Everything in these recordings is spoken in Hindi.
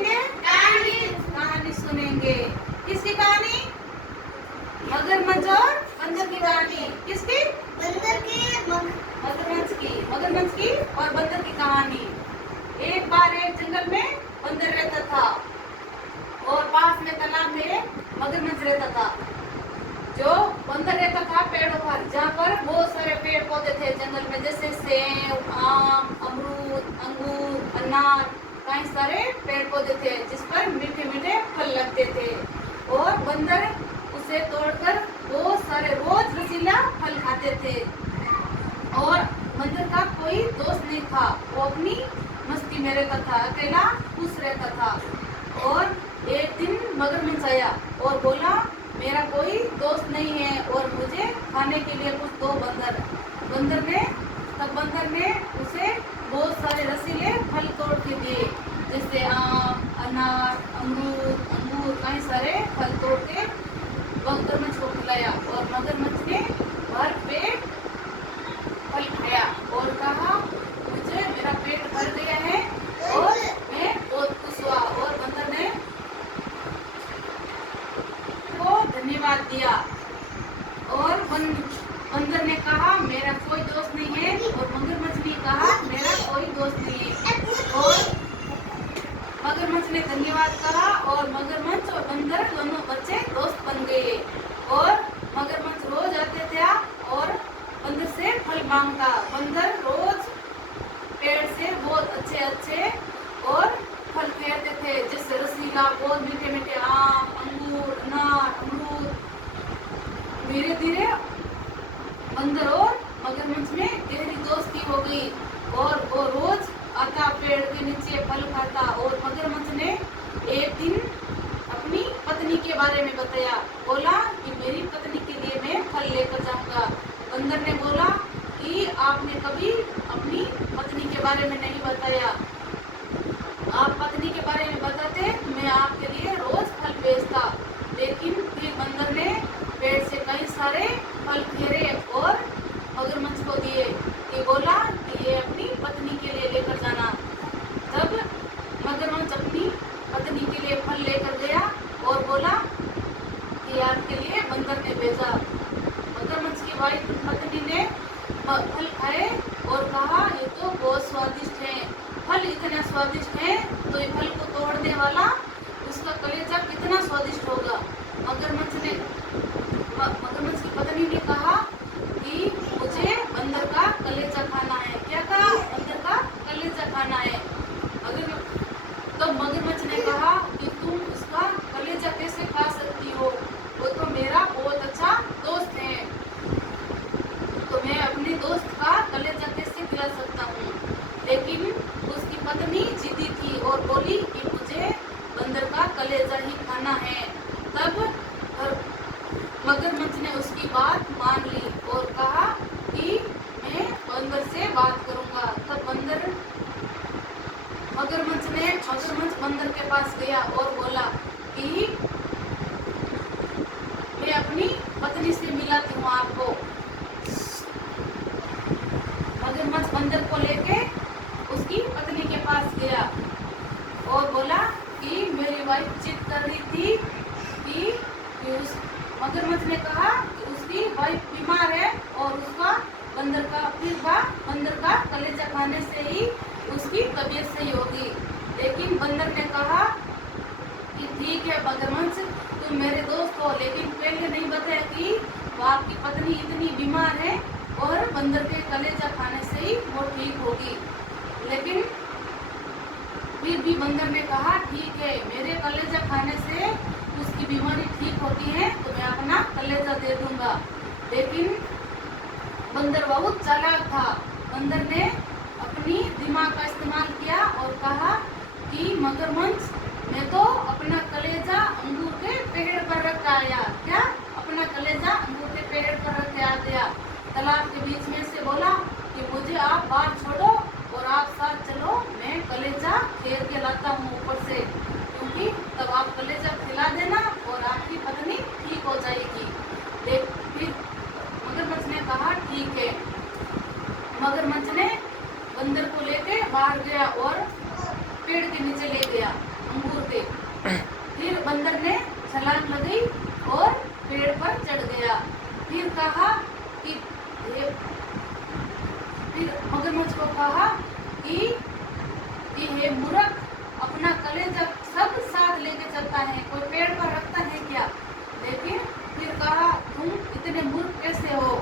सुनेंगे? कहानी सुनेंगे। किसकी कहानी? मगरमच्छ और बंदर की कहानी। किसकी? मगरमच्छ की और बंदर की कहानी। एक बार एक जंगल में बंदर रहता था और पास में तालाब में मगरमच्छ रहता था। जो बंदर रहता था पेड़ों पर, जहाँ पर बहुत सारे पेड़ पौधे थे जंगल में, जैसे सेब, आम, अमरूद, अंगूर, अनार, कई सारे पेड़ पौधे थे जिस पर मीठे मीठे फल लगते थे। और बंदर उसे तोड़कर बहुत सारे रोज रसीला फल खाते थे। और बंदर का कोई दोस्त नहीं था, वो अपनी मस्ती में रहता था, अकेला खुश रहता था। और एक दिन मगरमच्छ आया और बोला, मेरा कोई दोस्त नहीं है और मुझे खाने के लिए कुछ दो। बंदर ने उसे बहुत सारे रसीले फल तोड़ के दिए, जैसे आम, अनार, अमरूद, अंगूर, कई सारे फल तोड़ के मगरमच्छ को खिलाया। और मगरमच्छ ने भर पेट फल खाया और कहा, मुझे मेरा पेट भर गया है और मैं बहुत खुश हुआ। और बंदर ने को धन्यवाद दिया। और बंदर ने कहा, मेरा कोई दोस्त नहीं है। और मगरमच्छ ने कहा, मेरा कोई दोस्त नहीं है। और मगरमच्छ ने धन्यवाद कहा और मगरमच्छ और बंदर दोनों बच्चे दोस्त बन गए। और मगरमच्छ रोज आते थे और बंदर से फल मांगता। बंदर रोज पेड़ से बहुत अच्छे अच्छे और फल खाते थे, जैसे रसीला, बहुत मीठे मीठे आम, अंगूर, अनार, अमरूद। धीरे धीरे बंदर और मगरमच्छ में गहरी दोस्ती हो गई और वो रोज आता पेड़ के नीचे फल खाता। और मगरमच्छ ने एक दिन अपनी पत्नी के बारे में बताया, बोला कि मेरी पत्नी के लिए मैं फल लेकर जाऊंगा। बंदर ने बोला कि आपने कभी अपनी पत्नी के बारे में नहीं बताया, आप पत्नी के बारे में बताते मैं आपके लिए रोज फल भेजता। लेकिन फिर बंदर ने पेड़ से कई सारे फल घेरे और मगरमच्छ को दिए, कि बोला कि ये अपनी पत्नी के लिए लेकर जाना। तब मगरमच्छ अपनी पत्नी के लिए फल लेकर गया और बोला कि आपके लिए बंदर ने भेजा। मगरमच्छ की वाइफ पत्नी ने फल खाए और कहा, ये तो बहुत स्वादिष्ट है। फल इतना स्वादिष्ट है तो ये फल को तोड़ने वाला उसका कलेजा कितना स्वादिष्ट होगा। मगरमच्छ की पत्नी ने कहा कि मुझे बंदर का कलेजा खाना है। क्या कहा? बंदर का कलेजा खाना है। तो मगरमच्छ ने कहा कि तुम उसका कलेजा कैसे खा सकती हो, वो तो मेरा बहुत अच्छा दोस्त है, तो मैं अपने दोस्त का कलेजा कैसे खिला सकता हूँ। लेकिन उसकी पत्नी जिद्दी थी और बोली कि मुझे बंदर का कलेजा ही खाना है। तब मगरमच्छ ने उसकी बात मान ली और कहा कि मैं बंदर से बात करूंगा। तब मगरमच्छ बंदर के पास गया और बोला कि मैं अपनी पत्नी से मिलाती हूँ आपको। मगरमच्छ बंदर को लेके उसकी पत्नी के पास गया और बोला कि मेरी वाइफ जिद कर रही थी कि मगरमच्छ ने कहा कि उसकी वाइफ बीमार है और उसका बंदर का कलेजा खाने से ही उसकी तबीयत सही होगी। लेकिन बंदर ने कहा कि ठीक है मगरमच्छ, तुम मेरे दोस्त हो, लेकिन पहले नहीं बताया कि आपकी पत्नी इतनी बीमार है और बंदर के कलेजा खाने से ही वो ठीक होगी। लेकिन फिर भी बंदर ने कहा, ठीक है, मेरे कलेजा खाने से उसकी बीमारी ठीक होती है तो मैं अपना कलेजा दे दूंगा। लेकिन बंदर बहुत चालाक था। बंदर ने अपनी दिमाग का इस्तेमाल किया और कहा कि मगरमच्छ, मैं तो अपना कलेजा अंगूर के पेड़ पर रख आया। क्या? अपना कलेजा अंगूर के पेड़ पर रख के आ गया। तालाब के बीच में से बोला कि मुझे आप बाहर छोड़ो और आप साथ चलो, मैं कलेजा घेर के लाता हूँ ऊपर से, क्योंकि तब आप कलेजा खिला देना और आपकी पत्नी ठीक हो जाएगी। फिर मगरमच्छ ने कहा, ठीक है। मगरमच्छ ने बंदर को लेके बाहर गया और पेड़ के नीचे ले गया अंगूर के। फिर बंदर ने छलांग लगाई और पेड़ पर चढ़ गया। फिर कहा कि फिर मगरमच्छ को कहा कि हे मूर्ख, अपना कलेजा सब साथ लेके चलता है, कोई पेड़ पर रखता है क्या? लेकिन फिर कहा तुम इतने मूर्ख कैसे हो?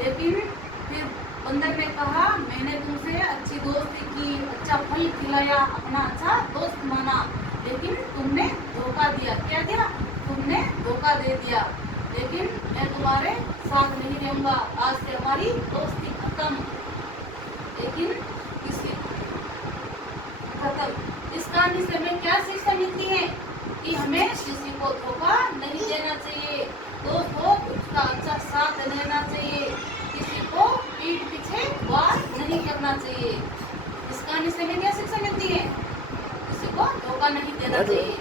लेकिन फिर बंदर ने कहा मैंने तुमसे अच्छी दोस्ती की, अच्छा फल खिलाया, अपना अच्छा दोस्त माना, लेकिन तुमने धोखा दिया। क्या दिया? तुमने धोखा दे दिया। लेकिन मैं तुम्हारे साथ नहीं रहूंगा, आज से हमारी दोस्ती खत्म। लेकिन इस कहानी से हमें क्या शिक्षा मिलती है कि हमें किसी को धोखा नहीं देना चाहिए, दोस्त हो उसका अच्छा साथ देना चाहिए, किसी को पीठ पीछे वार नहीं करना चाहिए। इस कहानी से हमें क्या शिक्षा मिलती है? किसी को धोखा नहीं देना चाहिए।